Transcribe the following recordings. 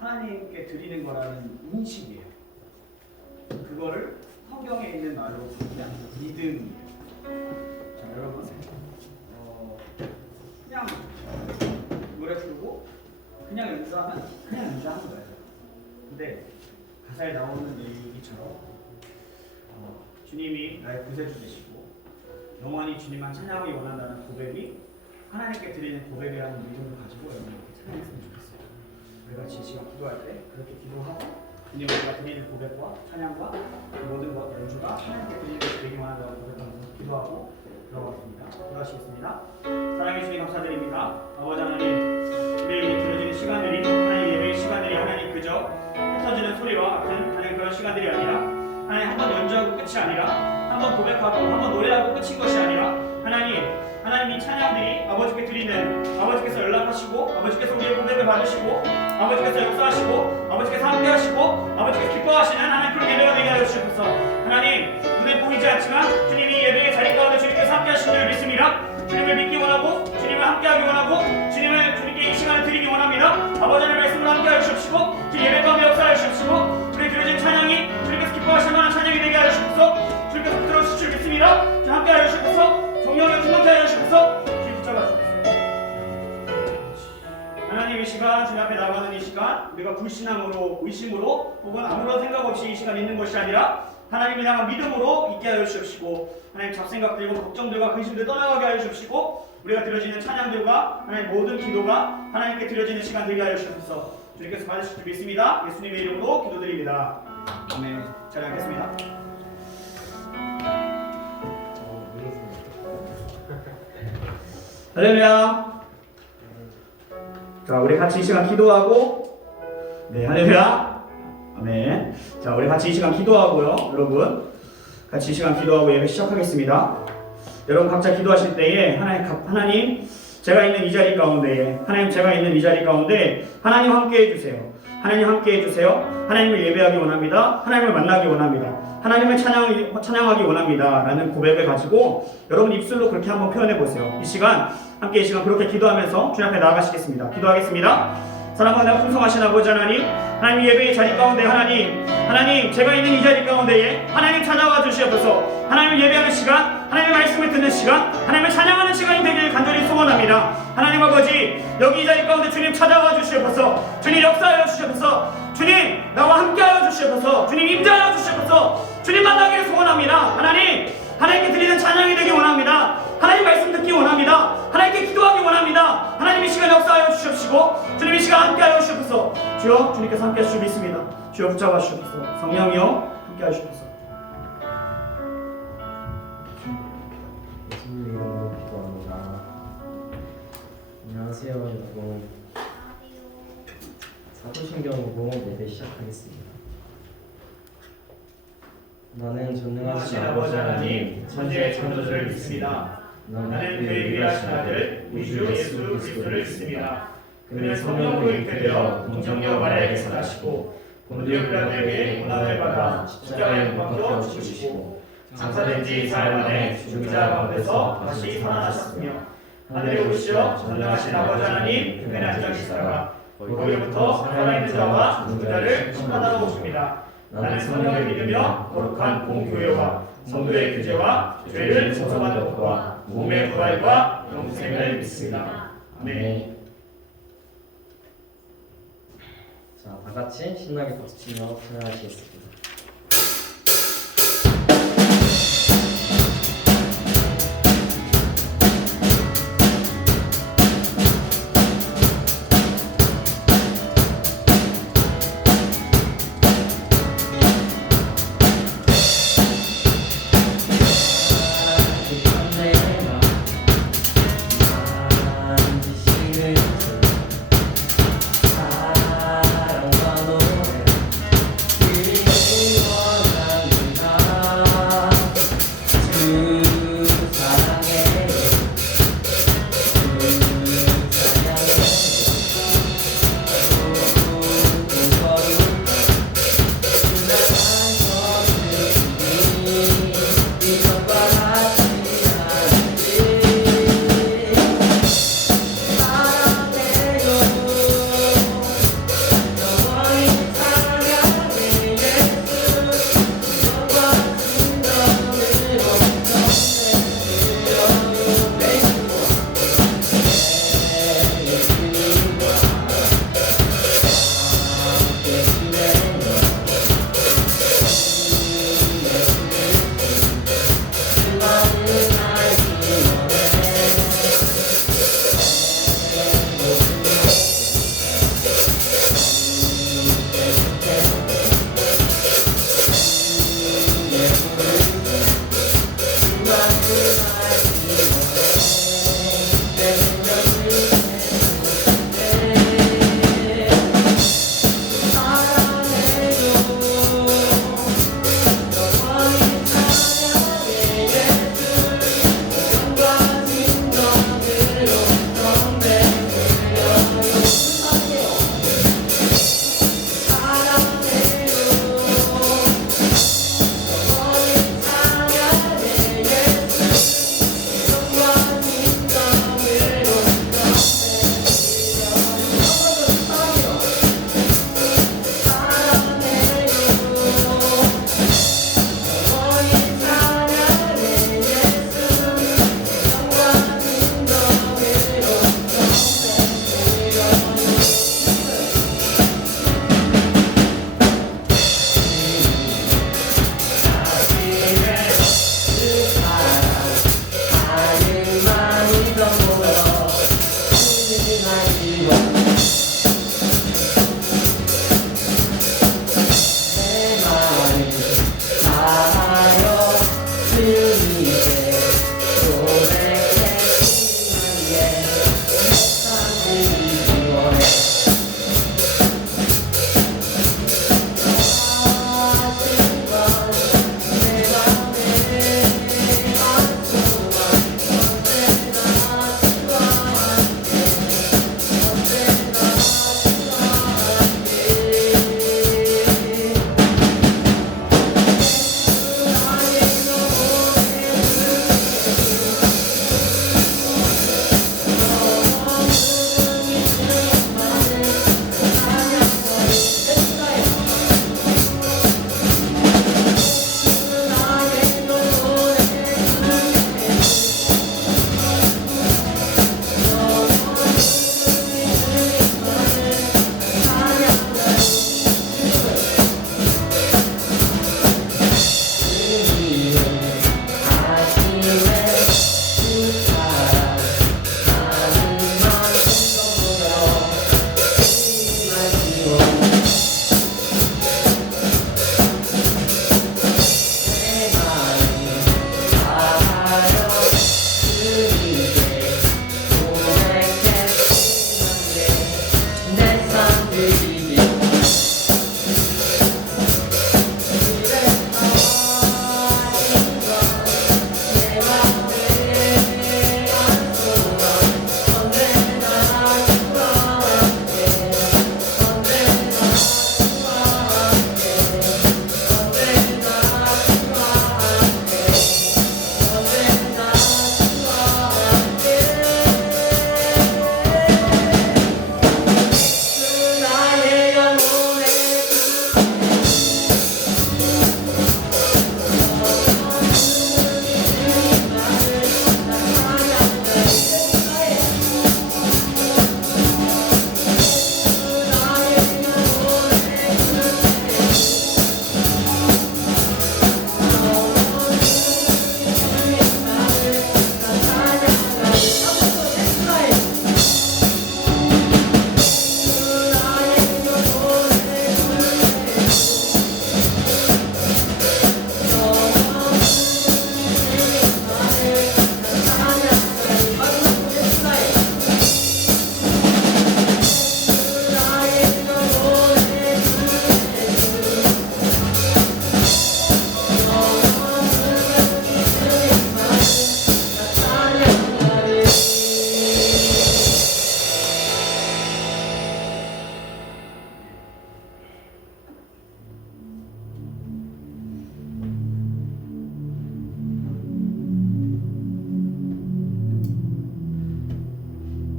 하나님께 드리는 거라는 인식이에요. 그거를 성경에 있는 말로 그냥 믿음이에요. 자, 여러분, 그냥 노래 부르고 그냥 연주하면 그냥 연주하는 거예요. 근데 가사에 나오는 얘기처럼 주님이 나의 구세주 되시고 영원히 주님만 찬양하기 원한다는 고백이 하나님께 드리는 고백이라는 믿음을 가지고 여러분께 찬양했으면 좋겠어요. 우리가 같이 시간 기도할 때 그렇게 기도하고 주님 우리가 드리는 고백과 찬양과 모든 것 연주가 하나님께 드리는 것이 되기 원한다고 고백하면서 기도하고 들어가겠습니다. 기도하시겠습니다. 사랑해 주님 감사드립니다. 아버지 하나님, 우리 들어지는 시간들이 하나님 예배의 시간들이 하나님 그저 흩어지는 소리와 같은 하나님 그런 시간들이 아니라 하나님 한번 연주하고 끝이 아니라 한번 고백하고 한번 노래하고 끝인 것이 아니라 하나님 이 찬양들이 아버지께 드리는 아버지께서 연락하시고 아버지께서 우리의 고백을 받으시고 아버지께서 역사하시고 아버지께서 함께하시고 아버지께서 기뻐하시는 하나님 그런 예배가 되게 하여 주시옵소서. 하나님 눈에 보이지 않지만 주님이 예배의 자리 가운데 주님께서 함께하시는 줄 믿습니다. 주님을 믿기 원하고 주님을 함께하기 원하고 주님께 이 시간을 드리기 원합니다. 아버지 하나님의 말씀을 함께하여 주시옵시고 주 예배 가운데 역사하여 주시옵시고 우리 드려진 찬양이 주님께서 기뻐하실 만한 찬양이 되게 하여 주옵소서. 주님께서 들어주실 줄 믿습니다. 주 함께하여 주옵소서. 성령의 충만케 하여 주옵소서. 주님 붙잡아 주옵소서. 하나님 이 시간 주님 앞에 나가는 이 시간 우리가 불신앙으로 의심으로 혹은 아무런 생각 없이 이 시간 있는 것이 아니라 하나님을 향한 믿음으로 있게 하여 주옵시고 하나님 잡생각들과 걱정들과 근심들 떠나가게 하여 주옵시고 우리가 드려지는 찬양들과 하나님 모든 기도가 하나님께 드려지는 시간 되게 하여 주옵소서. 주님께서 받으실 줄 믿습니다. 예수님의 이름으로 기도드립니다. 아멘. 찬양하겠습니다. 할렐루야. 자, 우리 같이 이 시간 기도하고, 네, 할렐루야. 아멘. 자, 우리 같이 이 시간 기도하고요, 여러분. 같이 이 시간 기도하고 예배 시작하겠습니다. 여러분 각자 기도하실 때에 하나님, 제가 있는 이 자리 가운데, 하나님 함께 해주세요. 하나님 함께 해주세요. 하나님을 예배하기 원합니다. 하나님을 만나기 원합니다. 하나님을 찬양하기 원합니다. 라는 고백을 가지고 여러분 입술로 그렇게 한번 표현해 보세요. 이 시간 함께 그렇게 기도하면서 주님 앞에 나아가시겠습니다. 기도하겠습니다. 사랑하고 풍성하신 아버지 하나님 예배의 자리 가운데 하나님 제가 있는 이 자리 가운데에 하나님 찾아와 주시옵소서. 하나님을 예배하는 시간, 하나님의 말씀을 듣는 시간, 하나님을 찬양하는 시간이 되기를 간절히 소원합니다. 하나님 아버지 여기 이 자리 가운데 주님 찾아와 주시옵소서. 주님 역사하여 주시옵소서. 주님 나와 함께하여 주시옵소서. 주님 임재하여 주시옵소서. 주님 만나기를 소원합니다. 하나님께 드리는 찬양이 되기 원합니다. 하나님 말씀 듣기 원합니다. 하나님께 기도하기 원합니다. 하나님 이 시간 역사하여 주시옵시고 주님 이 시간 함께하여 주시옵소서. 주여 주님께서 함께하여 주실 믿습니다. 주여 붙잡아 주시옵소서. 성령이여 함께하여 주시옵소서. 예수님 이름으로 기도합니다. 안녕하세요 여러분. 사도신경 5 예배 시작하겠습니다. 나는 전능하신 아버지 하나님 천지의 창조주를 믿습니다. 나는 그의 위대하신 아들 우리 주 예수 그리스도를 믿습니다. 그는 성령으로 잉태되어 동정녀 마리아에게서 나시고 본디오 빌라도에게 고난을 받아 십자가에 못 박혀 죽으시고 장사된 지 4일 만에 죽은 자 가운데서 다시 살아나셨으며 하늘에 오르시어 전능하신 아버지 하나님 그분의 앉아 계시다가 거기로부터 살아있는 자와 죽은 자를 심판하러 오십니다. 나는 성령을 믿으며 거룩한 공교회와 성도의 교제와 죄를 용서받는 것과 몸의 부활과 영생을 믿습니다. 아멘. 자, 다 같이 신나게 박수치며 찬양하시겠습니다.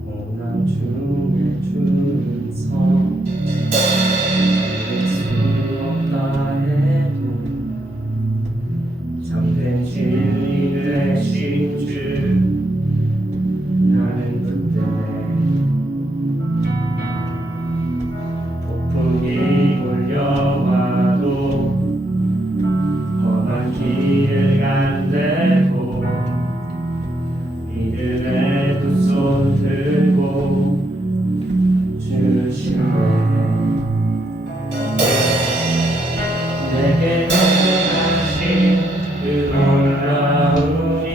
고난 중에 주는 성 수 없다 해도 참된 진리 되신 주 나는 그때 폭풍이 몰려와도 험한 길을 간대도 믿음의 두 손 들고 주시네 내게 행하신 그 놀라우니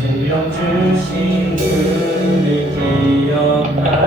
생명 주신 그를 기억하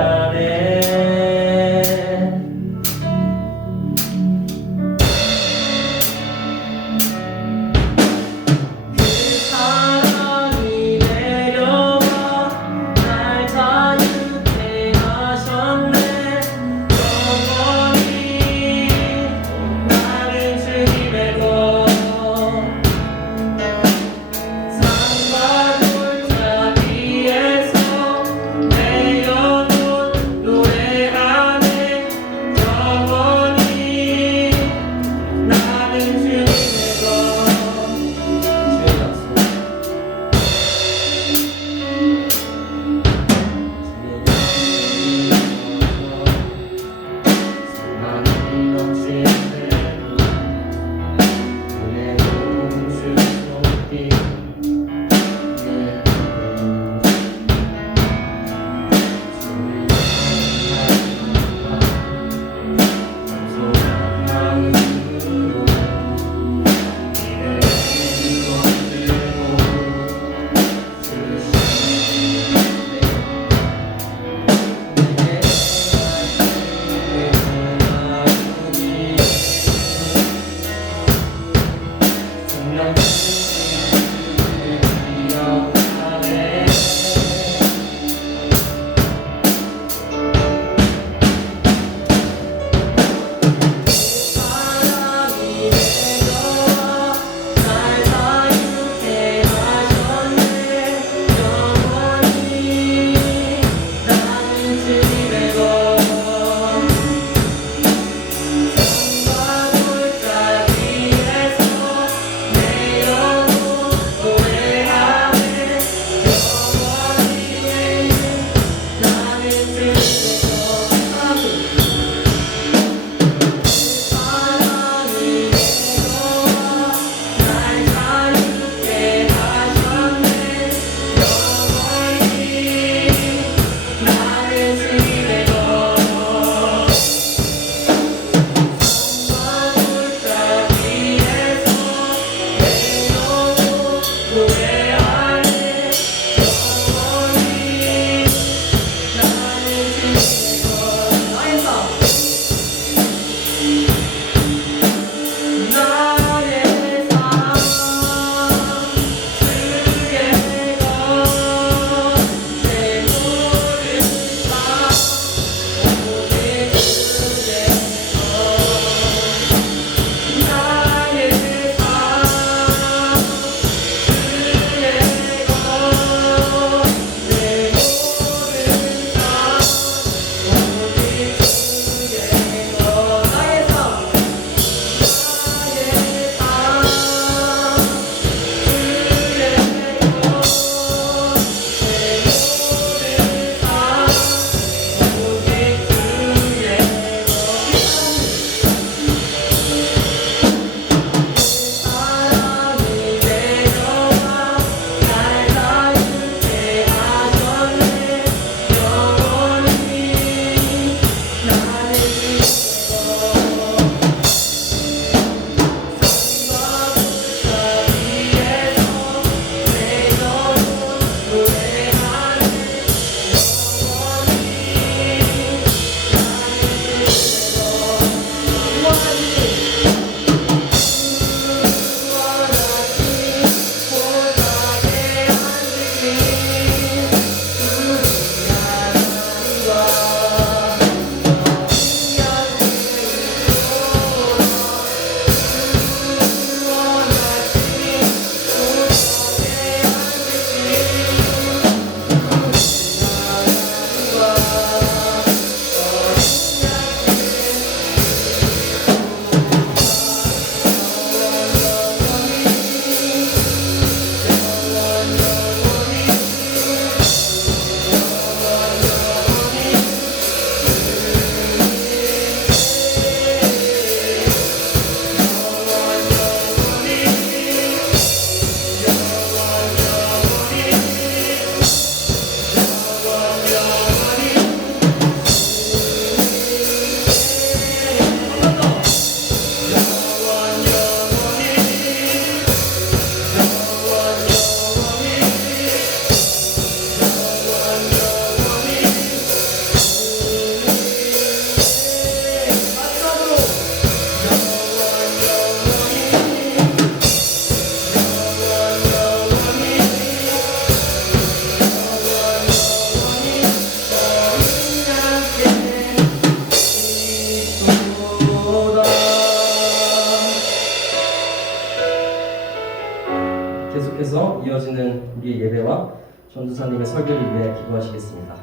전도사님의 설교를 위해 기도하시겠습니다.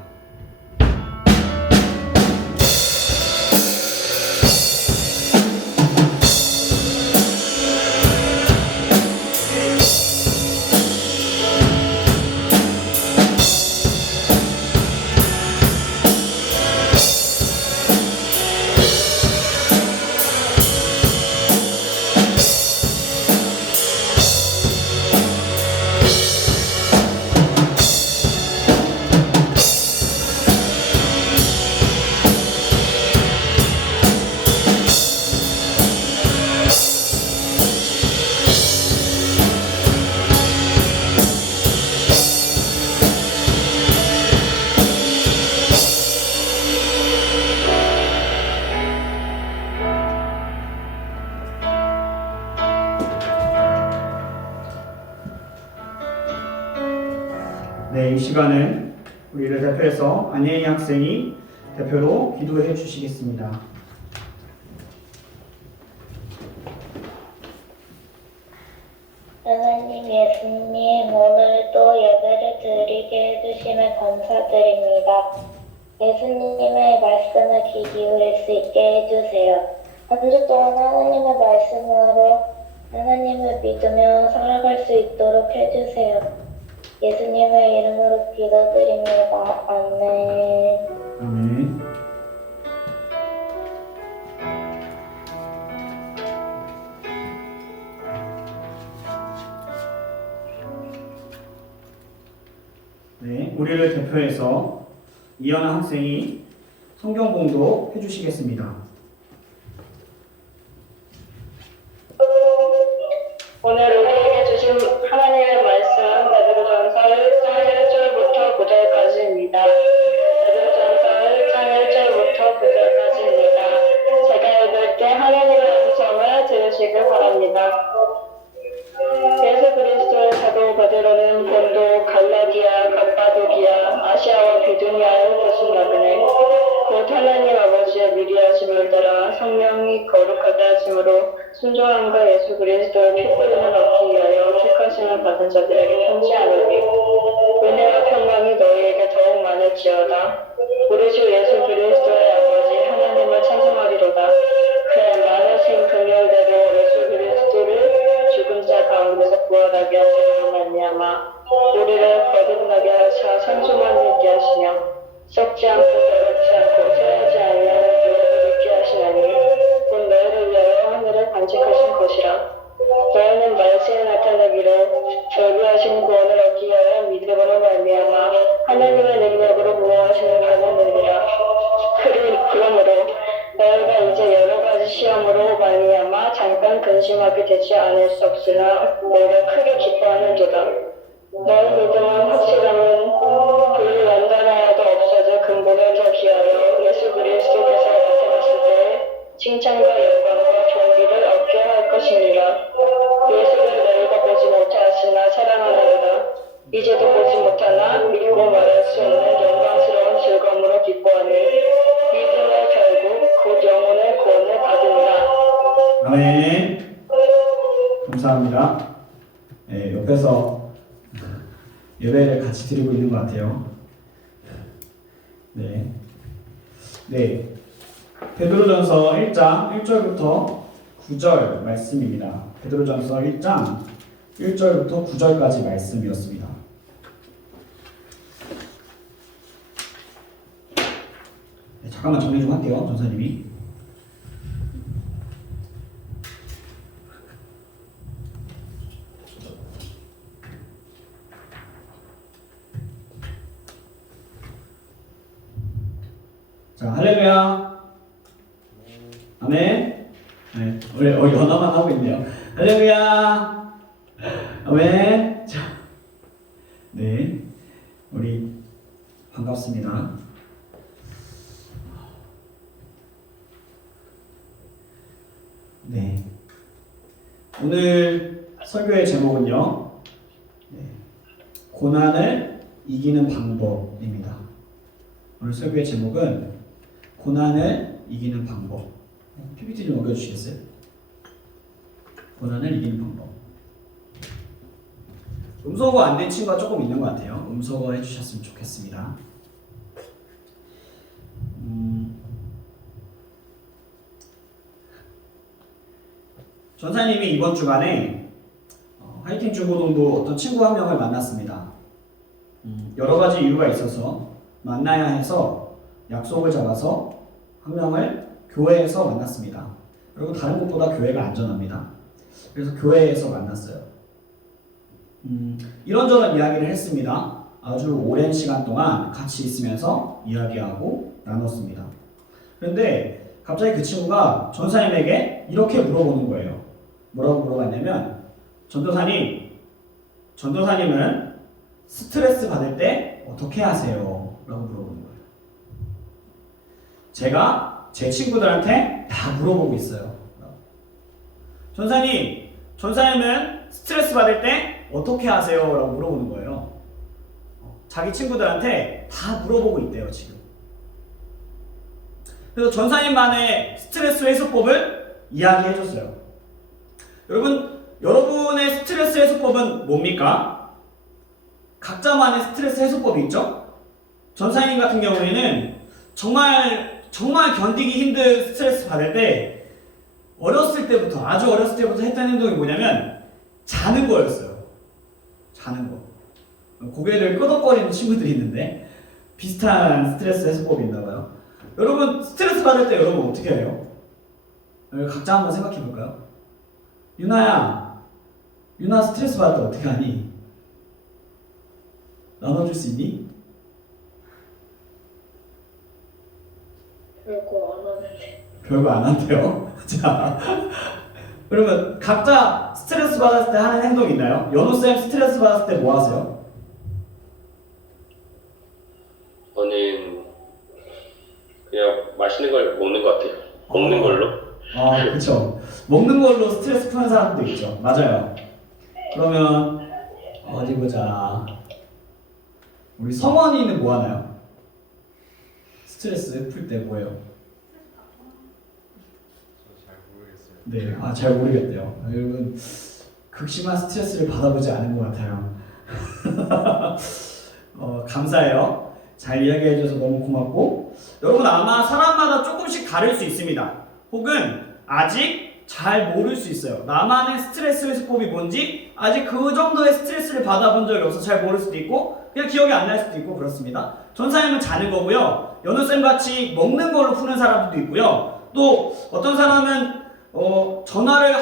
네, 이 시간은 우리를 대표해서 안예인 학생이 대표로 기도해 주시겠습니다. 하나님 예수님, 오늘도 예배를 드리게 해주심에 감사드립니다. 예수님의 말씀을 귀 기울일 수 있게 해주세요. 한 주 동안 하나님의 말씀으로 하나님을 믿으며 살아갈 수 있도록 해주세요. 예수님의 이름으로 기도드립니다. 아멘. 아멘. 네, 우리를 대표해서 이현아 학생이 성경 공독 해주시겠습니다. 오늘 우리에게 주신 하나님의 말씀 베드로전서 1장 1절부터 9절까지입니다. 베드로전서 1장 1절부터 9절까지입니다. 제가 읽을 때 하나님의 음성을 들으시길 바랍니다. 예수 그리스도의 사도 베드로는 본도, 갈라디아, 갑바도기아, 아시아와 비두니아에 거순나그네 곧 하나님 아버지의 미리하심을 따라 성령이 거룩하게 하심으로 순종함과 예수 그리스도의 핏부림을 얻기 위하여 택하심을 받은 자들에게 편지하노니 은혜와 평강이 너희에게 더욱 많을지어다. 우리 주 예수 그리스도의 아버지 하나님을 찬송하리로다. 그의 많으신 긍휼대로 예수 그리스도를 죽은 자 가운데서 부활하게 하시기로 말미암아 우리를 거듭나게 하사 성수만 있게 하시며 썩지 않고 더럽지 않고 쇠하지 아니하는 유업을 있게 하시나니 곧 너희를 위하여 하늘을 간직하신 것이라. 너희는 말세에 나타나기를 절규하신 구원을 얻기 위하여 믿음으로 말미암아 하나님의 능력으로 구원하시는 것을 느리라. 그러므로 너희가 이제 여러 가지 시험으로 말미암아 잠깐 근심하게 되지 않을 수 없으나 너희가 크게 기뻐하는도다. 너희 믿음은 확실함은 불이 완전하여도 없어져 근본을 더 기하여 예수 그리스도께서 나타났을 때 칭찬과 영광과 존귀를 얻게 할 것이니라. 예수를 너희가 보지 못하였으나 사랑하느니라. 이제도 보지 못하나 믿고 말할 수 있는 영광스러운 즐거움으로 기뻐하니 믿음의 결국 곧 영혼의 구원을 받은다. 아멘. 감사합니다. 네, 옆에서 예배를 같이 드리고 있는 것 같아요. 네. 네. 베드로전서 1장 1절부터 9절 말씀입니다. 베드로전서 1장 1절부터 9절까지 말씀이었습니다. 네, 잠깐만 정리 좀 할게요, 전사님이. 자, 할렐루야. 아멘. 네, 우리 언어만 하고 있네요. 할렐루야. 아멘. 자, 네, 우리 반갑습니다. 네, 오늘 설교의 제목은요, 네, 고난을 이기는 방법입니다. 오늘 설교의 제목은 고난을 이기는 방법. PPT 좀 넘겨주시겠어요? 고난을 이기는 방법. 음소거 안 된 친구가 조금 있는 것 같아요. 음소거 해주셨으면 좋겠습니다. 전사님이 이번 주간에 화이팅 중고등부 어떤 친구 한 명을 만났습니다. 여러 가지 이유가 있어서 만나야 해서 약속을 잡아서 한 명을 교회에서 만났습니다. 그리고 다른 곳보다 교회가 안전합니다. 그래서 교회에서 만났어요. 이런저런 이야기를 했습니다. 아주 오랜 시간 동안 같이 있으면서 이야기하고 나눴습니다. 그런데 갑자기 그 친구가 전사님에게 이렇게 물어보는 거예요. 뭐라고 물어봤냐면, 전도사님은 스트레스 받을 때 어떻게 하세요? 라고 물어보는 거예요. 제가 제 친구들한테 다 물어보고 있어요. 전사님은 스트레스 받을 때 어떻게 하세요? 라고 물어보는 거예요. 자기 친구들한테 다 물어보고 있대요, 지금. 그래서 전사님만의 스트레스 해소법을 이야기해줬어요. 여러분의 스트레스 해소법은 뭡니까? 각자만의 스트레스 해소법이 있죠? 전사님 같은 경우에는 정말 견디기 힘든 스트레스 받을 때 아주 어렸을 때부터 했던 행동이 뭐냐면 자는 거였어요. 자는 거. 고개를 끄덕거리는 친구들이 있는데 비슷한 스트레스 해소법이 있나 봐요. 여러분 스트레스 받을 때 여러분 어떻게 해요? 각자 한번 생각해 볼까요? 유나 스트레스 받을 때 어떻게 하니? 나눠줄 수 있니? 별거 안 하는데. 별거 안 한대요. 자, 그러면 각자 스트레스 받았을 때 하는 행동 있나요? 연호쌤 스트레스 받았을 때 뭐 하세요? 저는 그냥 맛있는 걸 먹는 것 같아요. 먹는 걸로. 아, 그렇죠. 먹는 걸로 스트레스 푸는 사람도 있죠. 맞아요. 그러면 어디 보자. 우리 성원이는 뭐 하나요? 스트레스 풀 때 뭐예요? 잘 모르겠어요. 네, 잘 모르겠대요. 여러분 극심한 스트레스를 받아보지 않은 것 같아요. 감사해요. 잘 이야기해줘서 너무 고맙고, 여러분 아마 사람마다 조금씩 다를 수 있습니다. 혹은 아직 잘 모를 수 있어요. 나만의 스트레스 해소법이 뭔지 아직 그 정도의 스트레스를 받아본 적이 없어서 잘 모를 수도 있고 그냥 기억이 안 날 수도 있고 그렇습니다. 전사님은 자는 거고요. 연우쌤 같이 먹는 걸로 푸는 사람들도 있고요. 또 어떤 사람은 전화를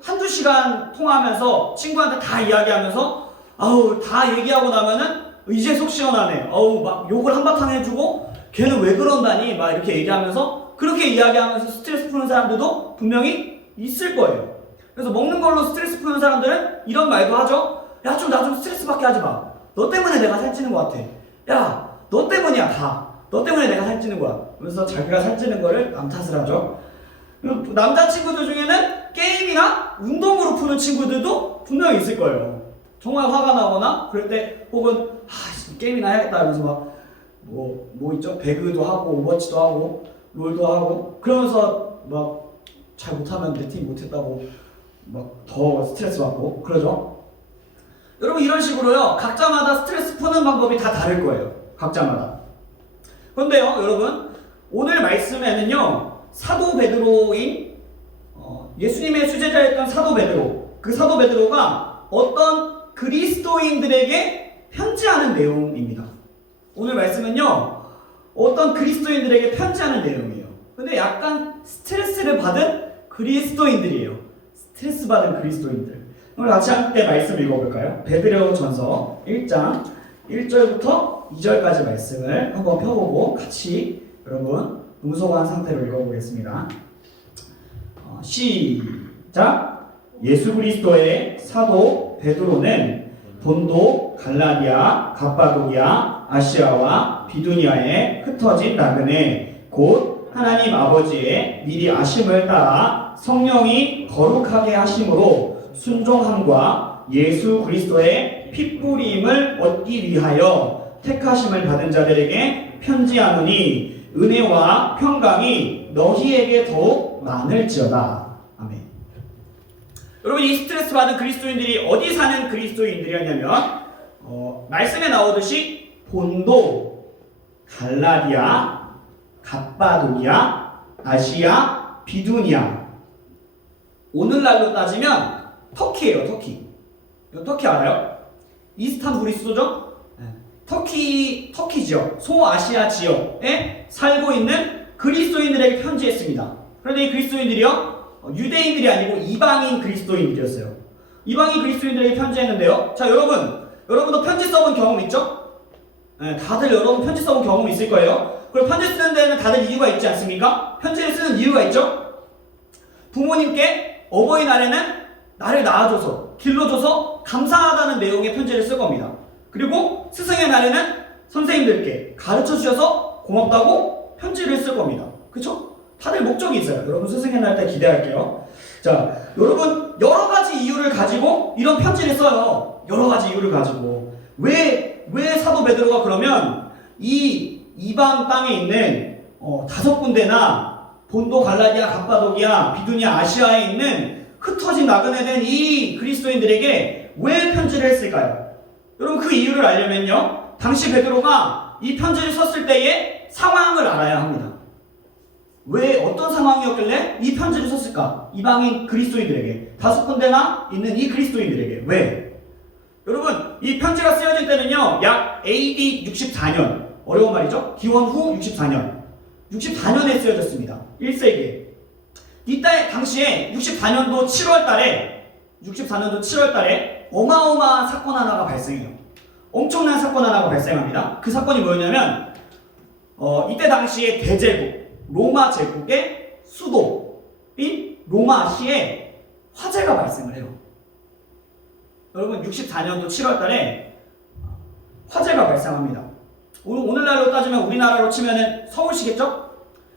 한두 시간 통화하면서 친구한테 다 이야기하면서 다 얘기하고 나면은 이제 속 시원하네. 막 욕을 한바탕 해주고 걔는 왜 그런다니 막 이렇게 얘기하면서 그렇게 이야기하면서 스트레스 푸는 사람들도 분명히 있을 거예요. 그래서 먹는 걸로 스트레스 푸는 사람들은 이런 말도 하죠. 야, 좀 나 좀 스트레스 받게 하지 마. 너 때문에 내가 살찌는 것 같아. 야, 너 때문이야 다. 너 때문에 내가 살찌는 거야. 그래서 자기가 살찌는 거를 남 탓을 하죠. 남자친구들 중에는 게임이나 운동으로 푸는 친구들도 분명히 있을 거예요. 정말 화가 나거나 그럴 때 혹은 게임이나 해야겠다 하면서 뭐 있죠? 배그도 하고 오버워치도 하고 롤도 하고 그러면서 막 잘 못하면 내 팀 못했다고 막 더 스트레스 받고 그러죠. 여러분 이런 식으로요 각자마다 스트레스 푸는 방법이 다 다를 거예요. 각자마다. 그런데요 여러분 오늘 말씀에는요 사도 베드로인 예수님의 수제자였던 사도 베드로, 그 사도 베드로가 어떤 그리스도인들에게 편지하는 내용입니다. 오늘 말씀은요 어떤 그리스도인들에게 편지하는 내용이에요. 근데 약간 스트레스를 받은 그리스도인들이에요. 스트레스 받은 그리스도인들. 오늘 같이 함께 말씀 읽어볼까요? 베드로전서 1장 1절부터 2절까지 말씀을 한번 펴보고 같이 여러분 음소거한 상태로 읽어보겠습니다. 시작. 예수 그리스도의 사도 베드로는 본도, 갈라디아, 갑바도기아, 아시아와 비두니아에 흩어진 나그네 곧 하나님 아버지의 미리 아심을 따라 성령이 거룩하게 하심으로 순종함과 예수 그리스도의 핏뿌림을 얻기 위하여 택하심을 받은 자들에게 편지하노니 은혜와 평강이 너희에게 더욱 많을지어다. 아멘. 여러분 이 스트레스 받은 그리스도인들이 어디 사는 그리스도인들이었냐면 말씀에 나오듯이 본도, 갈라디아, 갑바도기아, 아시아, 비두니아. 오늘날로 따지면 터키예요. 터키. 터키 알아요? 이스탄불이 수도죠? 터키 지역, 소아시아 지역에 살고 있는 그리스도인들에게 편지했습니다. 그런데 이 그리스도인들이요, 유대인들이 아니고 이방인 그리스도인들이었어요. 이방인 그리스도인들에게 편지했는데요. 자, 여러분도 편지 써본 경험 있죠? 다들 여러분 편지 써본 경험 있을 거예요. 그리고 편지 쓰는 데는 다들 이유가 있지 않습니까? 편지를 쓰는 이유가 있죠? 부모님께 어버이날에는 나를 낳아줘서, 길러줘서 감사하다는 내용의 편지를 쓸 겁니다. 그리고 스승의 날에는 선생님들께 가르쳐 주셔서 고맙다고 편지를 쓸 겁니다. 그쵸? 다들 목적이 있어요. 여러분 스승의 날 때 기대할게요. 자, 여러분 여러 가지 이유를 가지고 이런 편지를 써요. 여러 가지 이유를 가지고. 왜 사도 베드로가 그러면 이 이방 땅에 있는 5군데나 본도, 갈라디아, 갑바도기아, 비두니아, 아시아에 있는 흩어진 나그네 된 이 그리스도인들에게 왜 편지를 했을까요? 여러분 그 이유를 알려면요, 당시 베드로가 이 편지를 썼을 때의 상황을 알아야 합니다. 왜 어떤 상황이었길래 이 편지를 썼을까? 이방인 그리스도인들에게, 5군데나 있는 이 그리스도인들에게. 왜? 여러분 이 편지가 쓰여질 때는요 약 AD 64년, 어려운 말이죠? 기원 후 64년에 쓰여졌습니다. 1세기에. 이때 당시에 64년도 7월달에 어마어마한 사건 하나가 발생해요. 엄청난 사건 하나가 발생합니다. 그 사건이 뭐였냐면 이때 당시에 대제국, 로마 제국의 수도인 로마시에 화재가 발생을 해요. 여러분 64년도 7월달에 화재가 발생합니다. 오늘날로 따지면 우리나라로 치면은 서울시겠죠?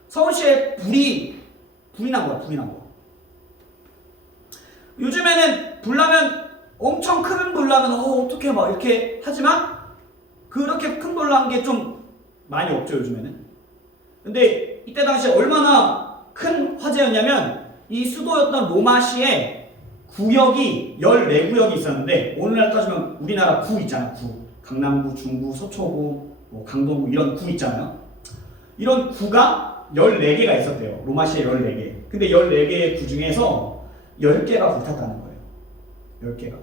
서울시에 불이 난 거야. 요즘에는 불 나면 엄청 큰 불 나면 어떻게 막 이렇게 하지만 그렇게 큰 불 난 게 좀 많이 없죠 요즘에는. 근데 이때 당시에 얼마나 큰 화재였냐면 이 수도였던 로마시에 구역이 14구역이 있었는데, 오늘날 따지면 우리나라 구 있잖아. 구. 강남구, 중구, 서초구, 강동구 이런 구 있잖아요. 이런 구가 14개가 있었대요. 로마시에 14개. 근데 14개의 구 중에서 10개가 불탔다는 거예요. 10개가.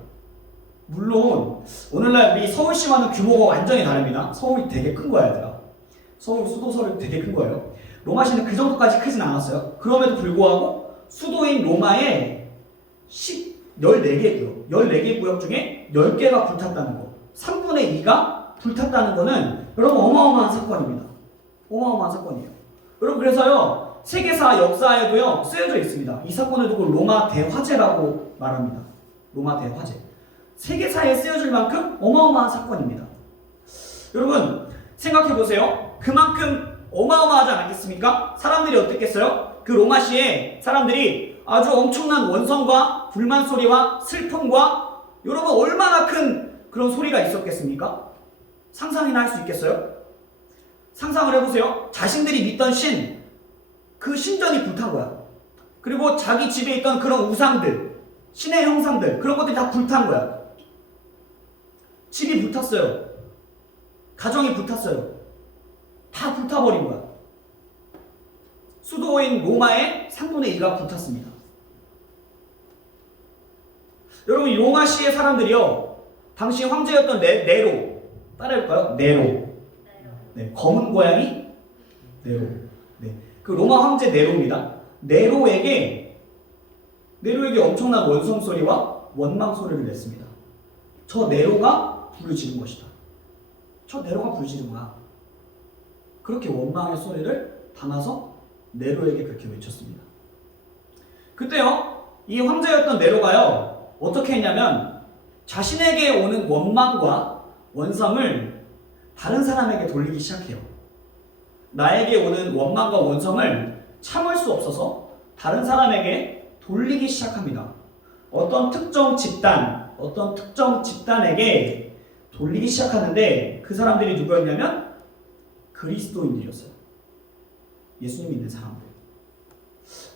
물론 오늘날 우리 서울시와는 규모가 완전히 다릅니다. 서울이 되게 큰 거야, 얘들아. 수도서울이 되게 큰 거예요. 로마시는 그 정도까지 크진 않았어요. 그럼에도 불구하고 수도인 로마에 14개 구역 중에 10개가 불탔다는 거. 3분의 2가 불탔다는 거는 여러분 어마어마한 사건입니다. 어마어마한 사건이에요. 여러분 그래서요 세계사 역사에도요 쓰여져 있습니다. 이 사건을 두고 로마 대화재라고 말합니다. 로마 대화재. 세계사에 쓰여질 만큼 어마어마한 사건입니다. 여러분 생각해보세요. 그만큼 어마어마하지 않겠습니까? 사람들이 어땠겠어요? 그 로마시에 사람들이 아주 엄청난 원성과 불만 소리와 슬픔과 여러분 얼마나 큰 그런 소리가 있었겠습니까? 상상이나 할 수 있겠어요? 상상을 해보세요. 자신들이 믿던 그 신전이 불탄 거야. 그리고 자기 집에 있던 그런 우상들, 신의 형상들, 그런 것들이 다 불탄 거야. 집이 불탔어요. 가정이 불탔어요. 다 불타버린 거야. 수도인 로마의 3분의 2가 불탔습니다. 여러분 이 로마시의 사람들이요 당시 황제였던 네로, 따라해볼까요? 네로. 네, 검은 고양이 네로. 네, 그 로마 황제 네로입니다. 네로에게 엄청난 원성 소리와 원망 소리를 냈습니다. 저 네로가 불을 지른 것이다. 저 네로가 불을 지른 거야. 그렇게 원망의 소리를 담아서 네로에게 그렇게 외쳤습니다. 그때요 이 황제였던 네로가요 어떻게 했냐면 자신에게 오는 원망과 원성을 다른 사람에게 돌리기 시작해요. 나에게 오는 원망과 원성을 참을 수 없어서 다른 사람에게 돌리기 시작합니다. 어떤 특정 집단에게 돌리기 시작하는데 그 사람들이 누구였냐면 그리스도인들이었어요. 예수님 믿는 사람들.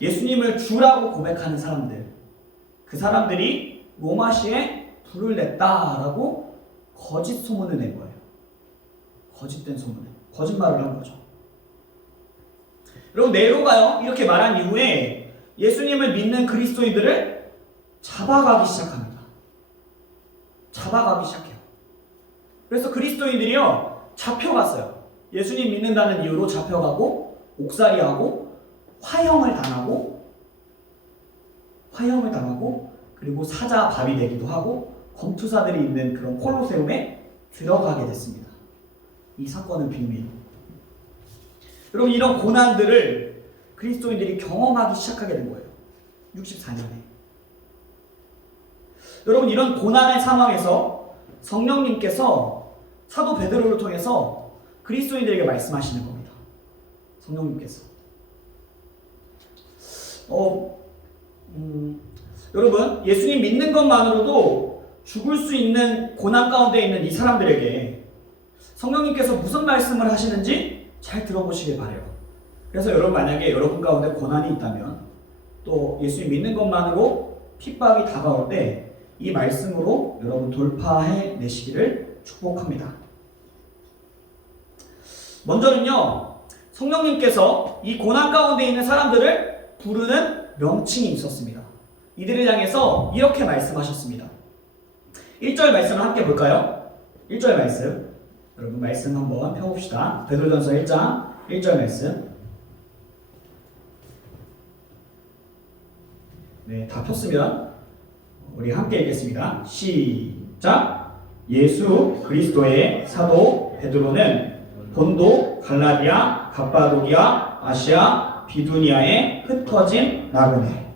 예수님을 주라고 고백하는 사람들. 그 사람들이 로마시에 불을 냈다라고 거짓 소문을 낸 거예요. 거짓된 소문을. 거짓말을 한 거죠. 여러분, 네로가요, 이렇게 말한 이후에 예수님을 믿는 그리스도인들을 잡아가기 시작합니다. 잡아가기 시작해요. 그래서 그리스도인들이요, 잡혀갔어요. 예수님 믿는다는 이유로 잡혀가고, 옥살이하고, 화형을 당하고, 그리고 사자밥이 되기도 하고, 검투사들이 있는 그런 콜로세움에 들어가게 됐습니다. 이 사건은 비밀이에요. 여러분, 이런 고난들을 그리스도인들이 경험하기 시작하게 된 거예요. 64년에. 여러분, 이런 고난의 상황에서 성령님께서 사도 베드로를 통해서 그리스도인들에게 말씀하시는 겁니다. 성령님께서. 여러분, 예수님 믿는 것만으로도 죽을 수 있는 고난 가운데 있는 이 사람들에게 성령님께서 무슨 말씀을 하시는지 잘 들어보시길 바래요. 그래서 여러분, 만약에 여러분 가운데 고난이 있다면, 또 예수님 믿는 것만으로 핍박이 다가올 때 이 말씀으로 여러분 돌파해 내시기를 축복합니다. 먼저는요, 성령님께서 이 고난 가운데 있는 사람들을 부르는 명칭이 있었습니다. 이들을 향해서 이렇게 말씀하셨습니다. 1절 말씀을 함께 볼까요? 1절 말씀, 여러분 말씀 한번 펴봅시다. 베드로전서 1장 1절 말씀. 네, 다 폈으면 우리 함께 읽겠습니다. 시작. 예수 그리스도의 사도 베드로는 본도, 갈라디아, 갑바도기아, 아시아, 비두니아에 흩어진 나그네.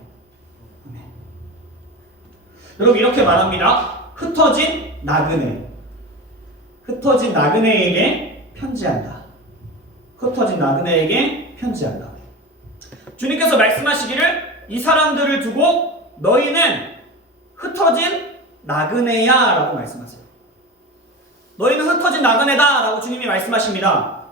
여러분, 이렇게 말합니다. 흩어진 나그네. 흩어진 나그네에게 편지한다. 흩어진 나그네에게 편지한다. 주님께서 말씀하시기를 이 사람들을 두고 너희는 흩어진 나그네야 라고 말씀하세요. 너희는 흩어진 나그네다 라고 주님이 말씀하십니다.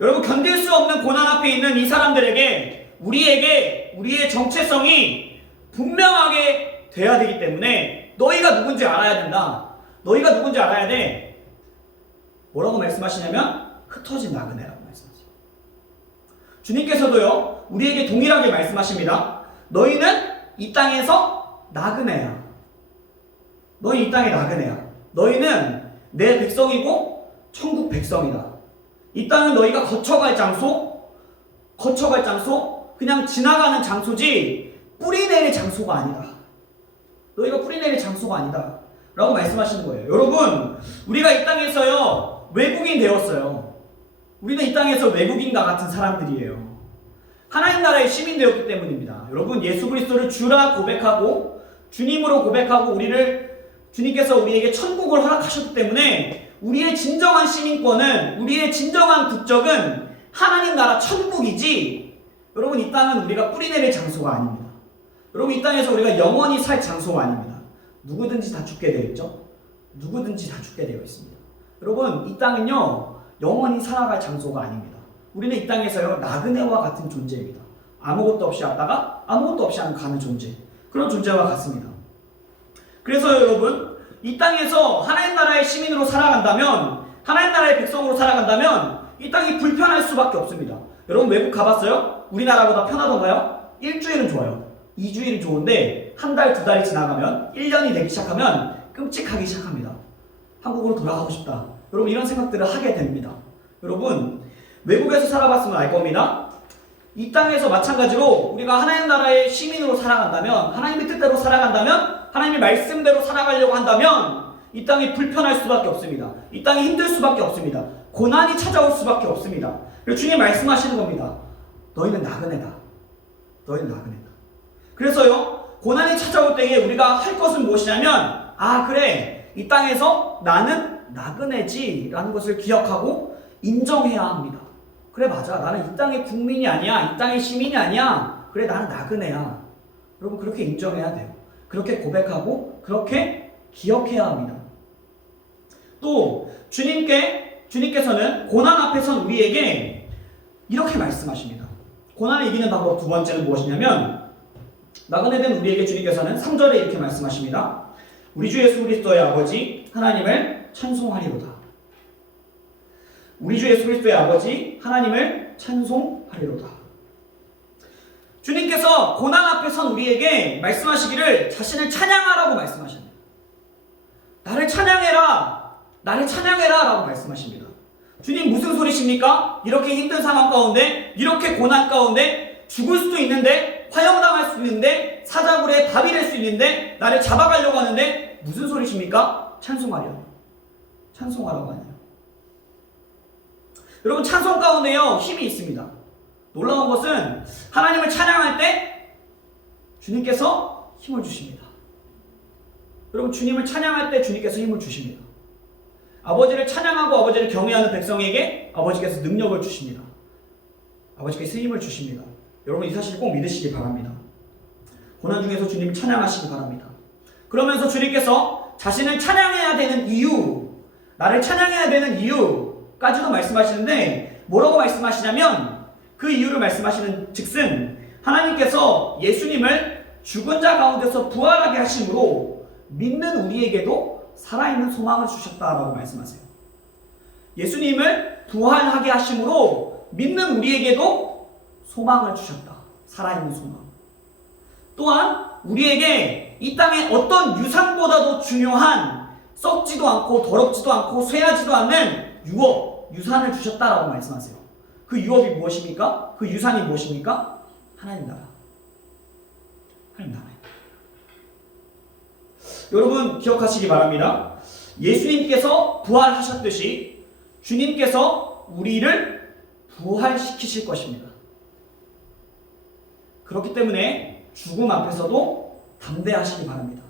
여러분, 견딜 수 없는 고난 앞에 있는 이 사람들에게 우리의 정체성이 분명하게 돼야 되기 때문에 너희가 누군지 알아야 된다. 너희가 누군지 알아야 돼. 뭐라고 말씀하시냐면 흩어진 나그네라고 말씀하세요. 주님께서도요, 우리에게 동일하게 말씀하십니다. 너희는 이 땅에서 나그네야. 너희 이 땅의 나그네야. 너희는 내 백성이고 천국 백성이다. 이 땅은 너희가 거쳐갈 장소, 그냥 지나가는 장소지 뿌리 내릴 장소가 아니다. 너희가 뿌리 내릴 장소가 아니다 라고 말씀하시는 거예요. 여러분, 우리가 이 땅에서요, 외국인 되었어요. 우리는 이 땅에서 외국인과 같은 사람들이에요. 하나님 나라의 시민 되었기 때문입니다. 여러분, 예수 그리스도를 주라 고백하고 주님으로 고백하고 주님께서 우리에게 천국을 허락하셨기 때문에 우리의 진정한 시민권은, 우리의 진정한 국적은 하나님 나라 천국이지, 여러분, 이 땅은 우리가 뿌리 내릴 장소가 아닙니다. 여러분, 이 땅에서 우리가 영원히 살 장소가 아닙니다. 누구든지 다 죽게 되어 있죠? 누구든지 다 죽게 되어 있습니다. 여러분, 이 땅은요, 영원히 살아갈 장소가 아닙니다. 우리는 이 땅에서요, 나그네와 같은 존재입니다. 아무것도 없이 왔다가 아무것도 없이 가는 존재, 그런 존재와 같습니다. 그래서 여러분, 이 땅에서 하나님 나라의 시민으로 살아간다면, 하나님 나라의 백성으로 살아간다면 이 땅이 불편할 수밖에 없습니다. 여러분, 외국 가봤어요? 우리나라보다 편하던가요? 1주일은 좋아요. 2주일은 좋은데 한 달, 두 달이 지나가면, 1년이 되기 시작하면 끔찍하기 시작합니다. 한국으로 돌아가고 싶다. 여러분, 이런 생각들을 하게 됩니다. 여러분, 외국에서 살아봤으면 알 겁니다. 이 땅에서 마찬가지로 우리가 하나님 나라의 시민으로 살아간다면, 하나님의 뜻대로 살아간다면, 하나님의 말씀대로 살아가려고 한다면 이 땅이 불편할 수밖에 없습니다. 이 땅이 힘들 수밖에 없습니다. 고난이 찾아올 수밖에 없습니다. 그리고 주님 말씀하시는 겁니다. 너희는 나그네다. 너희는 나그네다. 그래서요, 고난이 찾아올 때에 우리가 할 것은 무엇이냐면, 아, 그래, 이 땅에서 나는 나그네지 라는 것을 기억하고 인정해야 합니다. 그래, 맞아, 나는 이 땅의 국민이 아니야, 이 땅의 시민이 아니야, 그래, 나는 나그네야. 여러분, 그렇게 인정해야 돼요. 그렇게 고백하고 그렇게 기억해야 합니다. 또 주님께서는 고난 앞에 선 우리에게 이렇게 말씀하십니다. 고난을 이기는 방법 두 번째는 무엇이냐면 나그네 된 우리에게 주님께서는 3절에 이렇게 말씀하십니다. 우리 주 예수 그리스도의 아버지 하나님을 찬송하리로다. 우리 주 예수 그리스도의 아버지 하나님을 찬송하리로다. 주님께서 고난 앞에 선 우리에게 말씀하시기를 자신을 찬양하라고 말씀하십니다. 나를 찬양해라, 나를 찬양해라 라고 말씀하십니다. 주님 무슨 소리십니까? 이렇게 힘든 상황 가운데, 이렇게 고난 가운데, 죽을 수도 있는데, 화형당할 수 있는데, 사자굴에 밥이 될 수 있는데, 나를 잡아가려고 하는데 무슨 소리십니까? 찬송하려. 찬송하라고 하네요. 여러분, 찬송 가운데요 힘이 있습니다. 놀라운 것은 하나님을 찬양할 때 주님께서 힘을 주십니다. 여러분, 주님을 찬양할 때 주님께서 힘을 주십니다. 아버지를 찬양하고 아버지를 경외하는 백성에게 아버지께서 능력을 주십니다. 아버지께서 힘을 주십니다. 여러분, 이 사실 꼭 믿으시기 바랍니다. 고난 중에서 주님 찬양하시기 바랍니다. 그러면서 주님께서 자신을 찬양해야 되는 이유, 나를 찬양해야 되는 이유까지도 말씀하시는데 뭐라고 말씀하시냐면 그 이유를 말씀하시는 즉슨 하나님께서 예수님을 죽은 자 가운데서 부활하게 하심으로 믿는 우리에게도 살아있는 소망을 주셨다라고 말씀하세요. 예수님을 부활하게 하심으로 믿는 우리에게도 소망을 주셨다. 살아있는 소망. 또한 우리에게 이 땅의 어떤 유산보다도 중요한 썩지도 않고 더럽지도 않고 쇠하지도 않는 유업, 유산을 주셨다라고 말씀하세요. 그 유업이 무엇입니까? 그 유산이 무엇입니까? 하나님 나라. 하나님 나라예요. 여러분 기억하시기 바랍니다. 예수님께서 부활하셨듯이 주님께서 우리를 부활시키실 것입니다. 그렇기 때문에 죽음 앞에서도 담대하시기 바랍니다.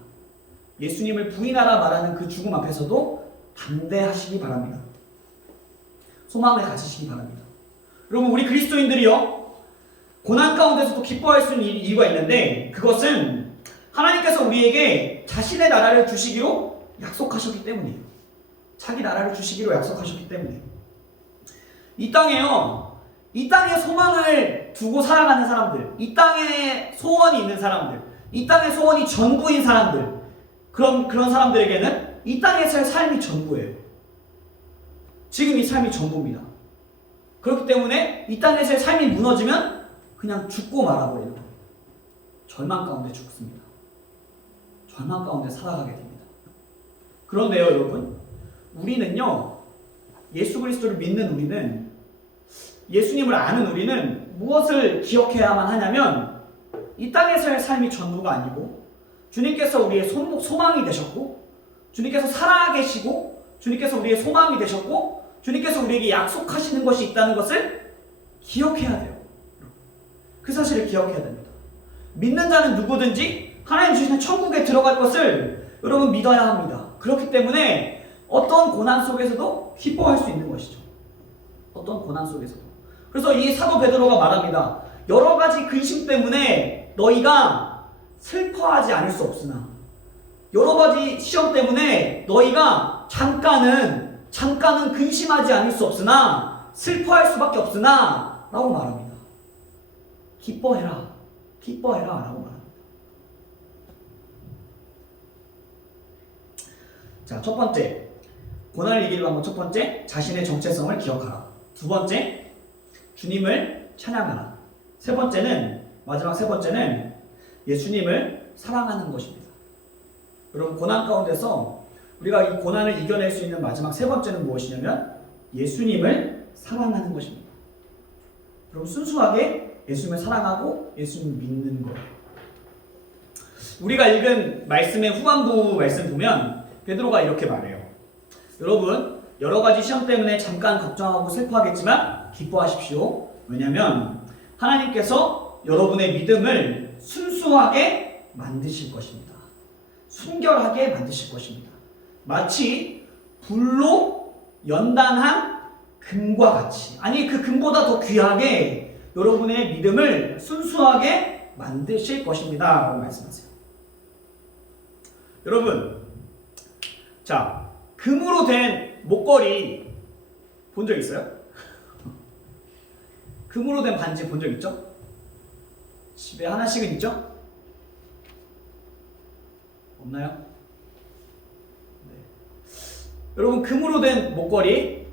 예수님을 부인하라 말하는 그 죽음 앞에서도 담대하시기 바랍니다. 소망을 가지시기 바랍니다. 여러분, 우리 그리스도인들이요 고난 가운데서도 기뻐할 수 있는 이유가 있는데 그것은 하나님께서 우리에게 자신의 나라를 주시기로 약속하셨기 때문이에요. 자기 나라를 주시기로 약속하셨기 때문에 이 땅에요, 이 땅에 소망을 두고 살아가는 사람들, 이 땅에 소원이 있는 사람들, 이 땅의 소원이 전부인 사람들, 그런 사람들에게는 이 땅에서의 삶이 전부예요. 지금 이 삶이 전부입니다. 그렇기 때문에 이 땅에서의 삶이 무너지면 그냥 죽고 말아버려요. 절망 가운데 죽습니다. 절망 가운데 살아가게 됩니다. 그런데요, 여러분, 우리는요, 예수 그리스도를 믿는 우리는, 예수님을 아는 우리는 무엇을 기억해야만 하냐면 이 땅에서의 삶이 전부가 아니고 주님께서 우리의 소망이 되셨고 주님께서 살아계시고 주님께서 우리의 소망이 되셨고 주님께서 우리에게 약속하시는 것이 있다는 것을 기억해야 돼요. 그 사실을 기억해야 됩니다. 믿는 자는 누구든지 하나님 주시는 천국에 들어갈 것을 여러분 믿어야 합니다. 그렇기 때문에 어떤 고난 속에서도 기뻐할 수 있는 것이죠. 어떤 고난 속에서도. 그래서 이 사도 베드로가 말합니다. 여러 가지 근심 때문에 너희가 슬퍼하지 않을 수 없으나, 여러 가지 시험 때문에 너희가 잠깐은 근심하지 않을 수 없으나 슬퍼할 수밖에 없으나 라고 말합니다. 기뻐해라 라고 말합니다. 자, 첫 번째, 고난을 이기려고 하면 첫 번째, 자신의 정체성을 기억하라. 두 번째, 주님을 찬양하라. 세 번째는, 마지막 세 번째는 예수님을 사랑하는 것입니다. 여러분, 고난 가운데서 우리가 이 고난을 이겨낼 수 있는 마지막 세 번째는 무엇이냐면 예수님을 사랑하는 것입니다. 여러분, 순수하게 예수님을 사랑하고 예수님을 믿는 것. 우리가 읽은 말씀의 후반부 말씀 보면 베드로가 이렇게 말해요. 여러분, 여러 가지 시험 때문에 잠깐 걱정하고 슬퍼하겠지만 기뻐하십시오. 왜냐하면 하나님께서 여러분의 믿음을 순수하게 만드실 것입니다. 순결하게 만드실 것입니다. 마치 불로 연단한 금과 같이, 아니 그 금보다 더 귀하게 여러분의 믿음을 순수하게 만드실 것입니다 라고 말씀하세요. 여러분, 자, 금으로 된 목걸이 본 적 있어요? 금으로 된 반지 본 적 있죠? 집에 하나씩은 있죠? 없나요? 네. 여러분, 금으로 된 목걸이,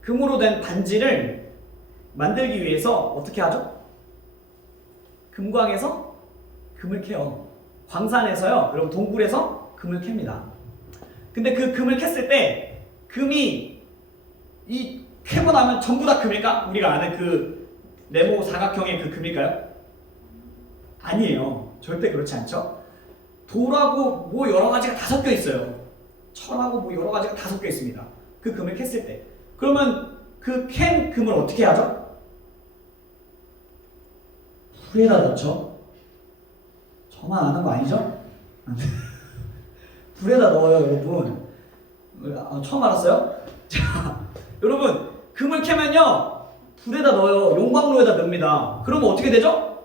금으로 된 반지를 만들기 위해서 어떻게 하죠? 금광에서 금을 캐요. 광산에서요, 여러분 동굴에서 금을 캡니다. 근데 그 금을 캤을 때 금이 이 캐고 나면 전부 다 금일까? 우리가 아는 그 네모 사각형의 그 금일까요? 아니에요. 절대 그렇지 않죠. 돌하고 뭐 여러 가지가 다 섞여 있어요. 철하고 뭐 여러 가지가 다 섞여 있습니다. 그 금을 캤을 때. 그러면 그 캔 금을 어떻게 하죠? 불에다 넣죠. 저만 아는 거 아니죠? 불에다 넣어요, 여러분. 처음 알았어요? 자, 여러분, 금을 캐면요, 불에다 넣어요. 용광로에다 넣습니다. 그러면 어떻게 되죠?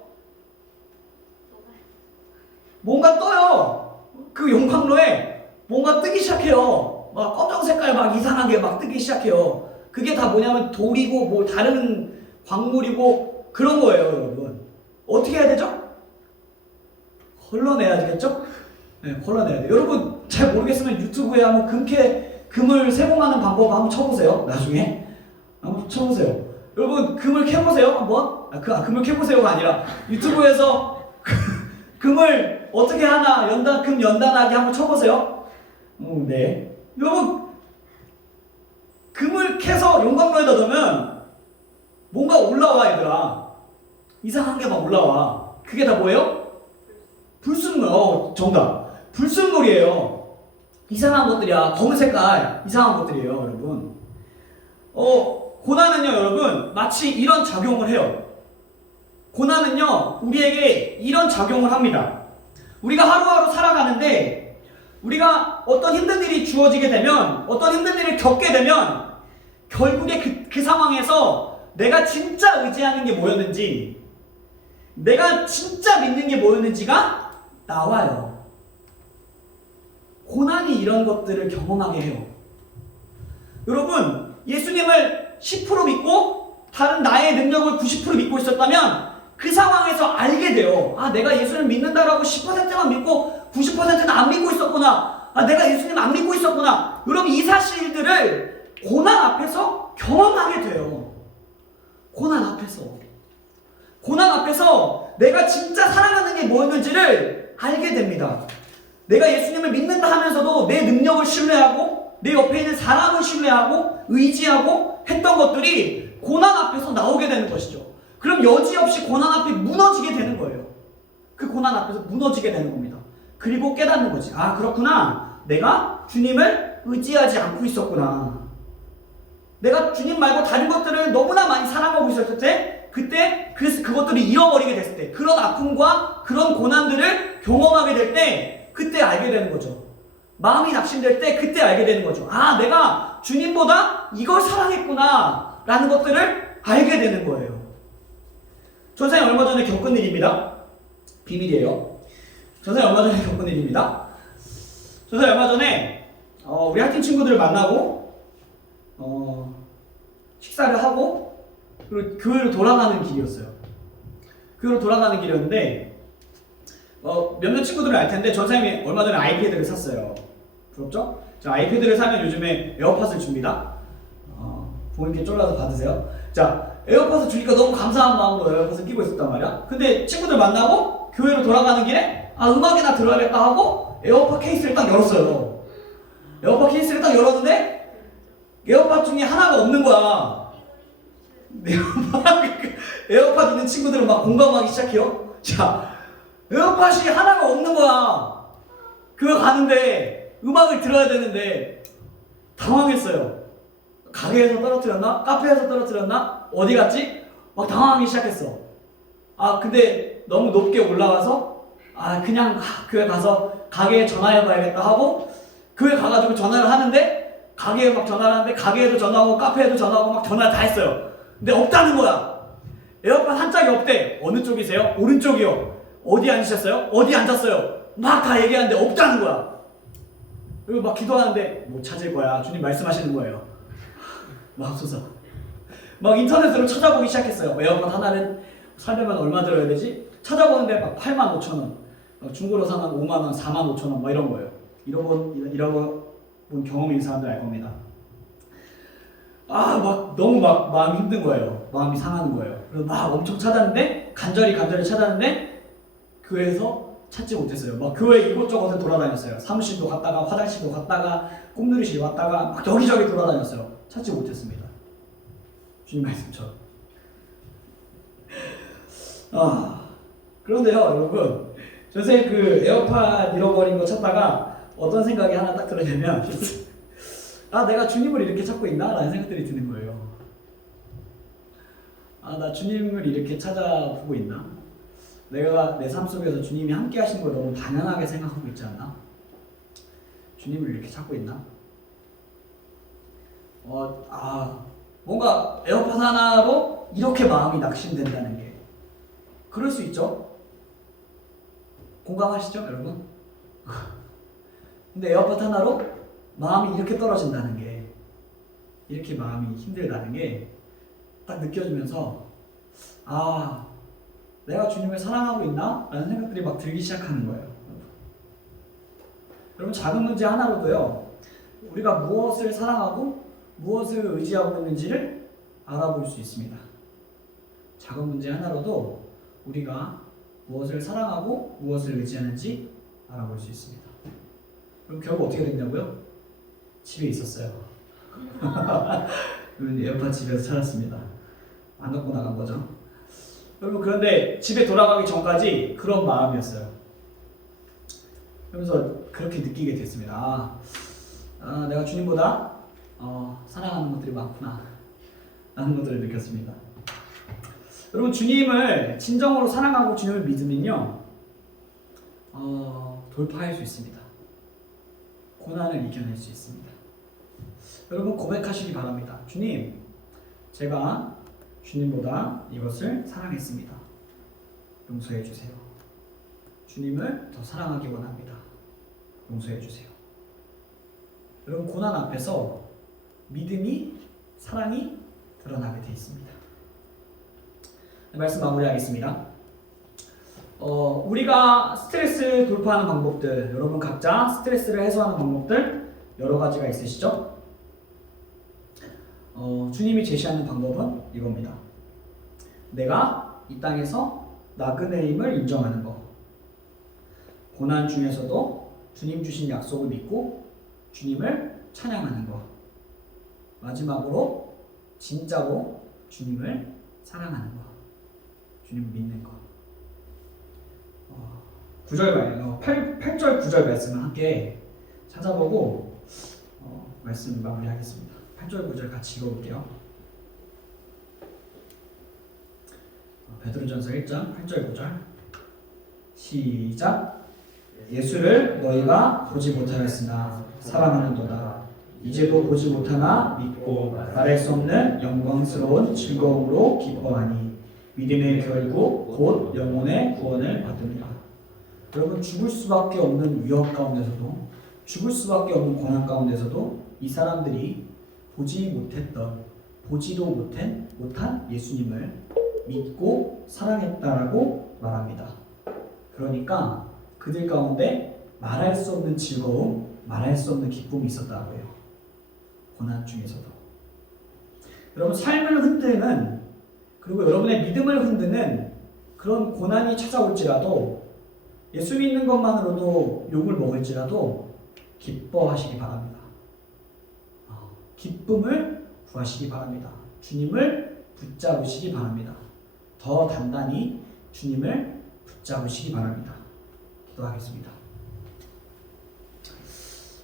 뭔가 떠요. 그 용광로에 뭔가 뜨기 시작해요. 막 검정 색깔 막 이상하게 막 뜨기 시작해요. 그게 다 뭐냐면 돌이고 뭐 다른 광물이고 그런 거예요, 여러분. 어떻게 해야 되죠? 걸러내야 되겠죠? 네, 걸러내야 돼요. 여러분 잘 모르겠으면 유튜브에 한번 금을 세공하는 방법 한번 쳐보세요. 나중에 한번 쳐보세요. 여러분 금을 캐보세요 한번. 금을 캐보세요가 아니라 유튜브에서 금을 어떻게 하나 금 연단하기 한번 쳐보세요. 네. 여러분 금을 캐서 용광로에다 넣으면 뭔가 올라와, 얘들아. 이상한 게 막 올라와. 그게 다 뭐예요? 불순물. 정답. 불순물이에요. 이상한 것들이야. 검은 색깔 이상한 것들이에요, 여러분. 고난은요, 여러분, 마치 이런 작용을 해요. 고난은요, 우리에게 이런 작용을 합니다. 우리가 하루하루 살아가는데 우리가 어떤 힘든 일이 주어지게 되면, 어떤 힘든 일을 겪게 되면 결국에 그 상황에서 내가 진짜 의지하는 게 뭐였는지, 내가 진짜 믿는 게 뭐였는지가 나와요. 고난이 이런 것들을 경험하게 해요. 여러분, 예수님을 10% 믿고 다른 나의 능력을 90% 믿고 있었다면 그 상황에서 알게 돼요. 아, 내가 예수를 믿는다라고 10%만 믿고 90%는 안 믿고 있었구나. 아, 내가 예수님 안 믿고 있었구나. 여러분, 이 사실들을 고난 앞에서 경험하게 돼요. 고난 앞에서 내가 진짜 사랑하는 게 뭐였는지를 알게 됩니다. 내가 예수님을 믿는다 하면서도 내 능력을 신뢰하고 내 옆에 있는 사람을 신뢰하고 의지하고 했던 것들이 고난 앞에서 나오게 되는 것이죠. 그럼 여지없이 고난 앞에 무너지게 되는 거예요. 그 고난 앞에서 무너지게 되는 겁니다. 그리고 깨닫는 거지. 아, 그렇구나. 내가 주님을 의지하지 않고 있었구나. 내가 주님 말고 다른 것들을 너무나 많이 사랑하고 있었을 때, 그때 그것들을 잃어버리게 됐을 때, 그런 아픔과 그런 고난들을 경험하게 될 때, 그때 알게 되는 거죠. 마음이 낙심될 때 그때 알게 되는 거죠. 아, 내가 주님보다 이걸 사랑했구나 라는 것들을 알게 되는 거예요. 전사님 얼마 전에 겪은 일입니다. 비밀이에요. 전사님 얼마 전에 겪은 일입니다. 전사님 얼마 전에 우리 학교 친구들을 만나고 식사를 하고 그리고 교회로 돌아가는 길이었어요. 교회로 돌아가는 길이었는데 몇몇 친구들은 알 텐데 전사님이 얼마 전에 아이패드를 샀어요. 부럽죠? 자, 아이패드를 사면 요즘에 에어팟을 줍니다. 부모님께 쫄라서 받으세요. 자, 에어팟을 주니까 너무 감사한 마음으로 에어팟을 끼고 있었단 말이야. 근데 친구들 만나고 교회로 돌아가는 길에 음악이나 들어야겠다 하고 에어팟 케이스를 딱 열었어요. 에어팟 케이스를 딱 열었는데 에어팟 중에 하나가 없는 거야. 에어팟 있는 친구들은 막 공감하기 시작해요. 자, 에어팟이 하나가 없는 거야. 그거 가는데 음악을 들어야 되는데 당황했어요. 가게에서 떨어뜨렸나? 카페에서 떨어뜨렸나? 어디 갔지? 막 당황하기 시작했어. 근데 너무 높게 올라가서 그냥 교회 가서 가게에 전화해봐야겠다 하고 교회 가가지고 전화를 하는데 가게에 막 전화를 하는데 가게에도 전화하고 카페에도 전화하고 막 전화를 다 했어요. 근데 없다는 거야. 에어팟 한 짝이 없대. 어느 쪽이세요? 오른쪽이요. 어디 앉으셨어요? 어디 앉았어요? 막 다 얘기하는데 없다는 거야. 그리고 막 기도하는데 못 찾을 거야. 주님 말씀하시는 거예요. 맙소사. 막 인터넷으로 찾아보기 시작했어요. 에어팟 하나는 살려면 얼마 들어야 되지? 찾아보는데 막 85,000원. 중고로 사면 5만 원, 4만 5천 원 뭐 이런 거예요. 잃어본 경험이 있는 사람들 알 겁니다. 막 너무 막 마음이 힘든 거예요. 마음이 상하는 거예요. 그래서 막 엄청 찾았는데 간절히 찾았는데 교회에서 찾지 못했어요. 막 교회 이곳저곳에 돌아다녔어요. 사무실도 갔다가 화장실도 갔다가 꿈누리실 왔다가 막 여기저기 돌아다녔어요. 찾지 못했습니다. 주님 말씀처럼. 그런데요, 여러분, 요새 그 에어팟 잃어버린 거 찾다가 어떤 생각이 하나 딱 들었냐면 내가 주님을 이렇게 찾고 있나? 라는 생각들이 드는 거예요. 나 주님을 이렇게 찾아보고 있나? 내가 내 삶 속에서 주님이 함께 하신 걸 너무 당연하게 생각하고 있지 않나? 주님을 이렇게 찾고 있나? 뭔가 에어팟 하나로 이렇게 마음이 낙심된다는 게 그럴 수 있죠? 공감하시죠, 여러분? 근데 에어팟 하나로 마음이 이렇게 떨어진다는 게, 이렇게 마음이 힘들다는 게 딱 느껴지면서 내가 주님을 사랑하고 있나? 라는 생각들이 막 들기 시작하는 거예요. 여러분, 작은 문제 하나로도요, 우리가 무엇을 사랑하고 무엇을 의지하고 있는지를 알아볼 수 있습니다. 작은 문제 하나로도 우리가 무엇을 사랑하고 무엇을 의지하는지 알아볼 수 있습니다. 그럼 결국 어떻게 됐냐고요? 집에 있었어요. 에어팟 집에서 찾았습니다. 안 갖고 나간 거죠. 여러분, 그런데 집에 돌아가기 전까지 그런 마음이었어요. 그러면서 그렇게 느끼게 됐습니다. 내가 주님보다 사랑하는 것들이 많구나 라는 것들을 느꼈습니다. 여러분, 주님을 진정으로 사랑하고 주님을 믿으면요, 돌파할 수 있습니다. 고난을 이겨낼 수 있습니다. 여러분, 고백하시기 바랍니다. 주님, 제가 주님보다 이것을 사랑했습니다. 용서해 주세요. 주님을 더 사랑하기 원합니다. 용서해 주세요. 여러분, 고난 앞에서 믿음이, 사랑이 드러나게 되어 있습니다. 말씀 마무리하겠습니다. 우리가 스트레스 돌파하는 방법들, 여러분 각자 스트레스를 해소하는 방법들 여러 가지가 있으시죠? 주님이 제시하는 방법은 이겁니다. 내가 이 땅에서 나그네임을 인정하는 것, 고난 중에서도 주님 주신 약속을 믿고 주님을 찬양하는 것, 마지막으로 진짜로 주님을 사랑하는 것, 주님을 믿는 것. 8절 9절 말씀을 함께 찾아보고 말씀 마무리하겠습니다. 8절 9절 같이 읽어볼게요. 베드로전서 1장 8절 9절 시작. 예수를 너희가 보지 못하였으나 사랑하는도다. 이제도 보지 못하나 믿고 말할 수 없는 영광스러운 즐거움으로 기뻐하니 믿음의 결국 곧 영혼의 구원을 받으리라. 여러분, 죽을 수밖에 없는 위협 가운데서도, 죽을 수밖에 없는 고난 가운데서도 이 사람들이 보지도 못한 예수님을 믿고 사랑했다라고 말합니다. 그러니까 그들 가운데 말할 수 없는 즐거움, 말할 수 없는 기쁨이 있었다고 해요. 고난 중에서도. 여러분, 삶을 흔드는, 그리고 여러분의 믿음을 흔드는 그런 고난이 찾아올지라도, 예수 믿는 것만으로도 욕을 먹을지라도 기뻐하시기 바랍니다. 기쁨을 구하시기 바랍니다. 주님을 붙잡으시기 바랍니다. 더 단단히 주님을 붙잡으시기 바랍니다. 기도하겠습니다.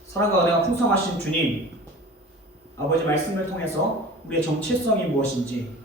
사랑과 은혜가 풍성하신 주님, 아버지 말씀을 통해서 우리의 정체성이 무엇인지,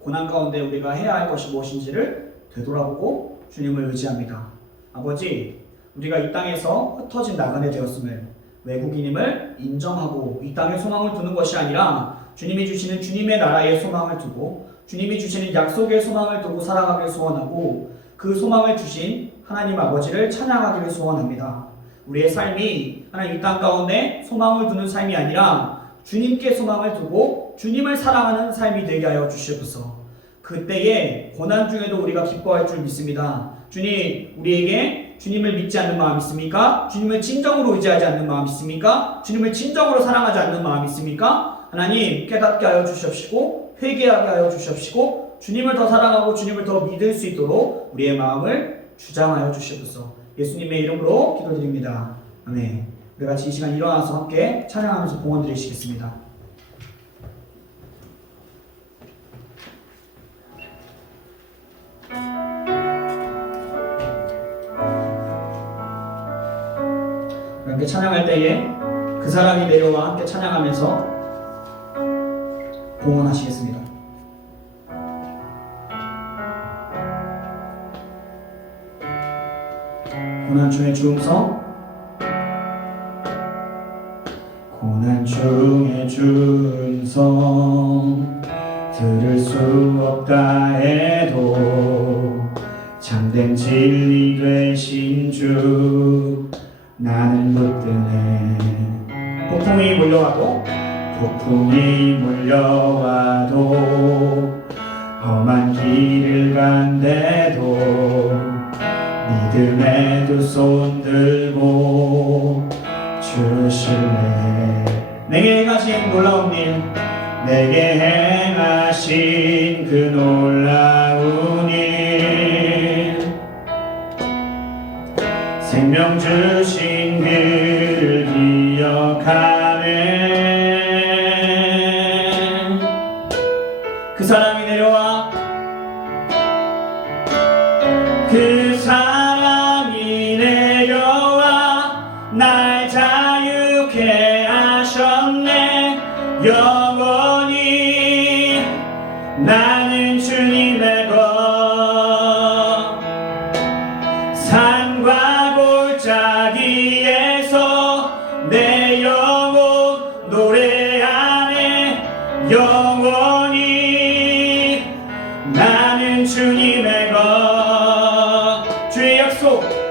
고난 가운데 우리가 해야 할 것이 무엇인지를 되돌아보고 주님을 의지합니다. 아버지, 우리가 이 땅에서 흩어진 나그네 되었음을, 외국인임을 인정하고 이 땅에 소망을 두는 것이 아니라 주님이 주시는 주님의 나라에 소망을 두고 주님이 주시는 약속의 소망을 두고 살아가길 소원하고, 그 소망을 주신 하나님 아버지를 찬양하기를 소원합니다. 우리의 삶이 하나님 이 땅 가운데 소망을 두는 삶이 아니라 주님께 소망을 두고 주님을 사랑하는 삶이 되게 하여 주시옵소서. 그때에 고난 중에도 우리가 기뻐할 줄 믿습니다. 주님, 우리에게 주님을 믿지 않는 마음이 있습니까? 주님을 진정으로 의지하지 않는 마음이 있습니까? 주님을 진정으로 사랑하지 않는 마음이 있습니까? 하나님 깨닫게 하여 주시옵시고 회개하게 하여 주시옵시고 주님을 더 사랑하고 주님을 더 믿을 수 있도록 우리의 마음을 주장하여 주시옵소서. 예수님의 이름으로 기도드립니다. 아멘. 우리 같이 이 시간 일어나서 함께 찬양하면서 봉헌 드리시겠습니다. 함께 찬양할 때에 그 사랑이 내려와 함께 찬양하면서 봉헌하시겠습니다. 고난 중의 주음성 고난 중의 주음성 들을 수 없다 해도 참된 진리 되신 주 나는 붙드네. 폭풍이 몰려와도 험한 길을 간대도 믿음의 두 손 들고 주실래. 내게 행하신 놀라운 일 내게 행하신 그 놀라운 일 생명 주신 그를 기억하네. 그 사랑이 내려와 그 사랑이 내려와 날 자유케 하셨네. 영원히 나는 주님의 것 산과 골짜기에서 내 영혼 노래하네. 영원히 나는 주님의 것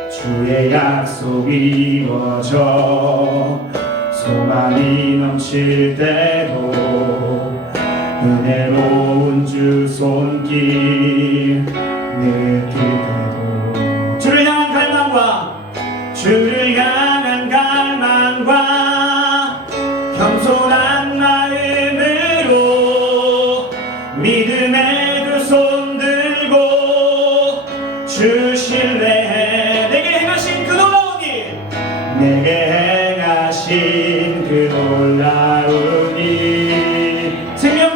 주의 약속 이루어져 소망이 넘칠 때도 은혜로운 주 손길 느낄 때도 주를 향한 갈망과 겸손한 마음으로 믿음의 두 손 들고 주 신뢰해. 내게 행하신 그 놀라운 일 생명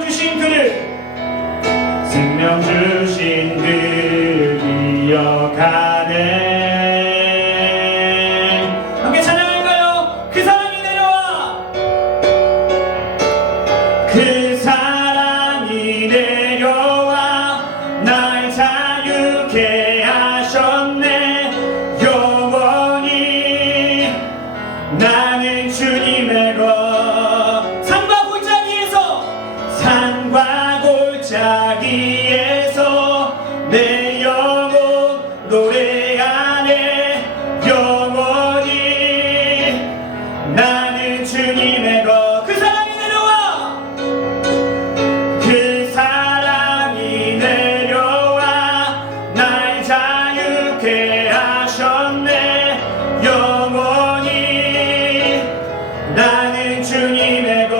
주신 그를 기억하네. 그 사랑이 내려와 날 자유케 하셨네. 영원히 나는 주님의 것 산과 골짜기에서 내 영혼 노래하네. 영원히 나는 주님의 것 나는 주님의 것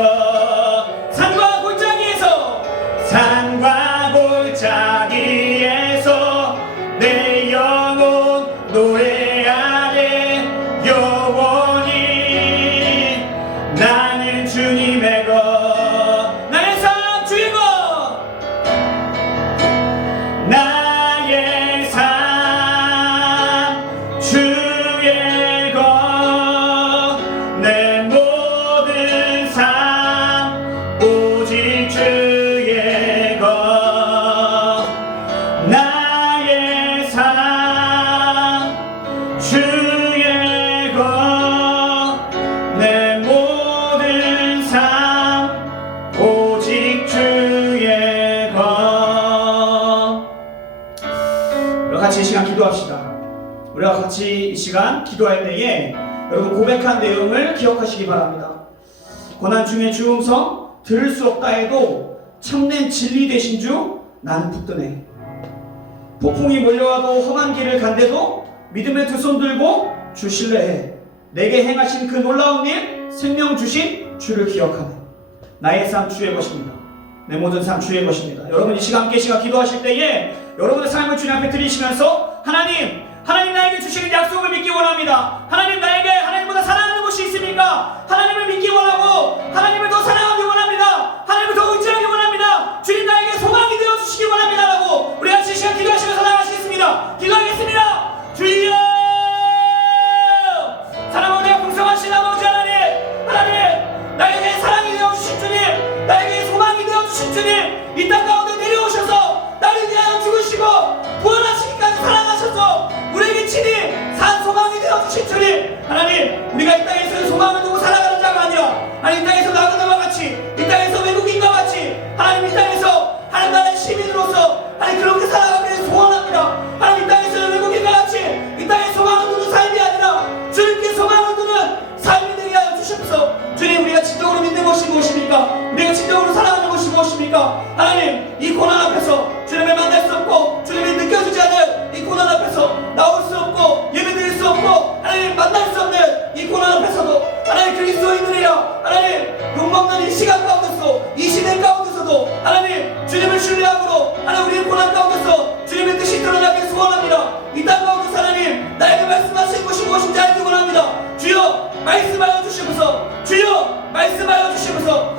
산과 골짜기에서 내 영혼 노래하네. 영원히 나는 주님의 것 나의 삶 주의 것 나의 삶 주의 것 내 모든 삶 오직 주의 것 나의 삶 주의 것 내 모든 삶 오직 주의 것. 우리가 같이 이 시간 기도합시다. 우리가 같이 이 시간 기도할 때에 여러분 고백한 내용을 기억하시기 바랍니다. 고난 중에 주 음성 들을 수 없다 해도 참된 진리 되신 주 나는 붙드네. 폭풍이 몰려와도 험한 길을 간대도 믿음의 두 손 들고 주 신뢰해. 내게 행하신 그 놀라운 일, 생명 주신 주를 기억하네. 나의 삶 주의 것입니다. 내 모든 삶 주의 것입니다. 여러분 이 시간 함께 기도하실 때에 여러분의 삶을 주님 앞에 드리시면서 하나님 나에게 주시는 약속을 믿기 원합니다. 하나님 나에게 하나님보다 사랑하는 것이 있습니까? 하나님을 믿기 원하고 하나님을 더 사랑하기 원합니다. 하나님을 더 의지하기 원합니다. 주님 나에게 소망이 되어 주시기 원합니다 라고 우리 같이 이 시간 기도하시면서 나가시겠습니다. 기도하겠습니다. 주여 사랑하고 내가 풍성하신 아버지 하나님 나에게 사랑이 되어 주신 주님, 나에게 소망이 되어 주신 주님, 이 땅 가운데 내려오셔서 나를 위하여 죽으시고 부활하시기까지 사랑하셔서 우리에게 친히 산 소망이 되어 주신 주님, 하나님 우리가 이 땅에서 소망을 두고 살아가는 자가 아니라 하나님 이 땅에서 나그네와 같이, 이 땅에서 외국인과 같이 하나님 이 땅에서 하나님 나라의 시민으로서 하나님 그렇게 살아가기를 소원합니다. 하나님 이 땅에서 외국인과 같이 이 땅에 소망을 두는 삶이 아니라 주님께 소망을 두는 삶이 되게 하여 주시옵소서. 주님 우리가 진정으로 믿는 것이 무엇입니까? 우리가 진정으로 사랑하는 것이 무엇입니까? 하나님 이 고난 앞에서 주님을 만날 수 없고 주님이 느껴지지 않는 이 고난 앞에서 나올 수 없고 예배드릴 수 없고 하나님 만날 수 없는 이 고난 앞에서도 하나님 그리스도인들이라 하나님 욕먹는 이 시간 가운데서 이 시대 가운데서도 하나님 주님을 신뢰함으로 하나님 우리의 고난 가운데서 주님의 뜻이 드러나길 소원합니다. 이 땅 가운데서 하나님 나에게 말씀하신 것이 무엇인지 알기 원합니다. 주여 말씀하여 주시옵소서. 주여 말씀하여 주시옵소서.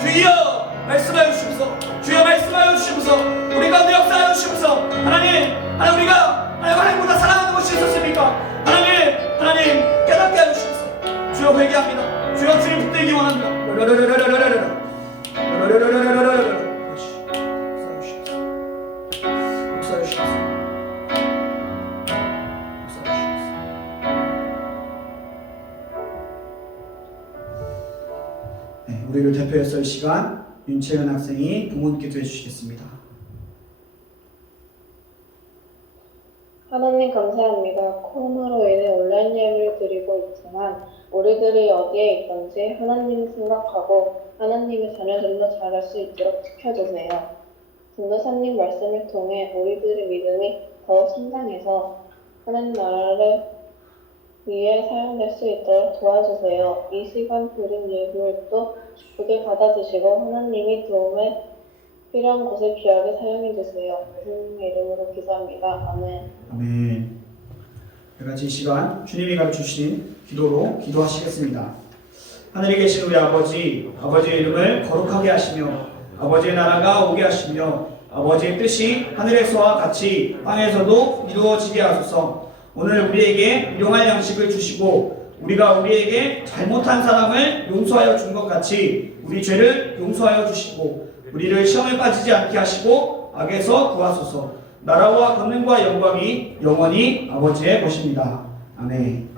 주여 말씀하여 주시옵소서. 주여 말씀하여 주시옵소서. 우리 가운데 역사하여 주시옵소서. 하나님 우리가 하나님보다 사랑하는 것이 있었습니까? 하나님 깨닫게 하여 주시옵소서. 주여 회개합니다. 주여 주님 붙들기 원합니다. 역사하여 주시옵소서. 우리를 대표해서 이 시간 윤채연 학생이 부문 기도해 주시겠습니다. 하나님 감사합니다. 코로나로 인해 온라인 예배를 드리고 있지만 우리들이 어디에 있든지 하나님을 생각하고 하나님의 자녀 좀 더 잘할 수 있도록 지켜주세요. 전도사님 말씀을 통해 우리들의 믿음이 더욱 성장해서 하나님 나라를 위해 사용될 수 있도록 도와주세요. 이 시간 드린 예물도 기쁘게 받아주시고 하나님이 도움에 필요한 곳에 귀하게 사용해주세요. 예수님의 이름으로 기도합니다. 아멘. 아멘. 같이 이 시간 주님이 가르쳐주신 기도로 기도하시겠습니다. 하늘에 계신 우리 아버지의 이름을 거룩하게 하시며 아버지의 나라가 오게 하시며 아버지의 뜻이 하늘에서와 같이 땅에서도 이루어지게 하소서. 오늘 우리에게 일용할 양식을 주시고 우리가 우리에게 잘못한 사람을 용서하여 준 것 같이 우리 죄를 용서하여 주시고 우리를 시험에 빠지지 않게 하시고 악에서 구하소서. 나라와 권능과 영광이 영원히 아버지의 것입니다. 아멘.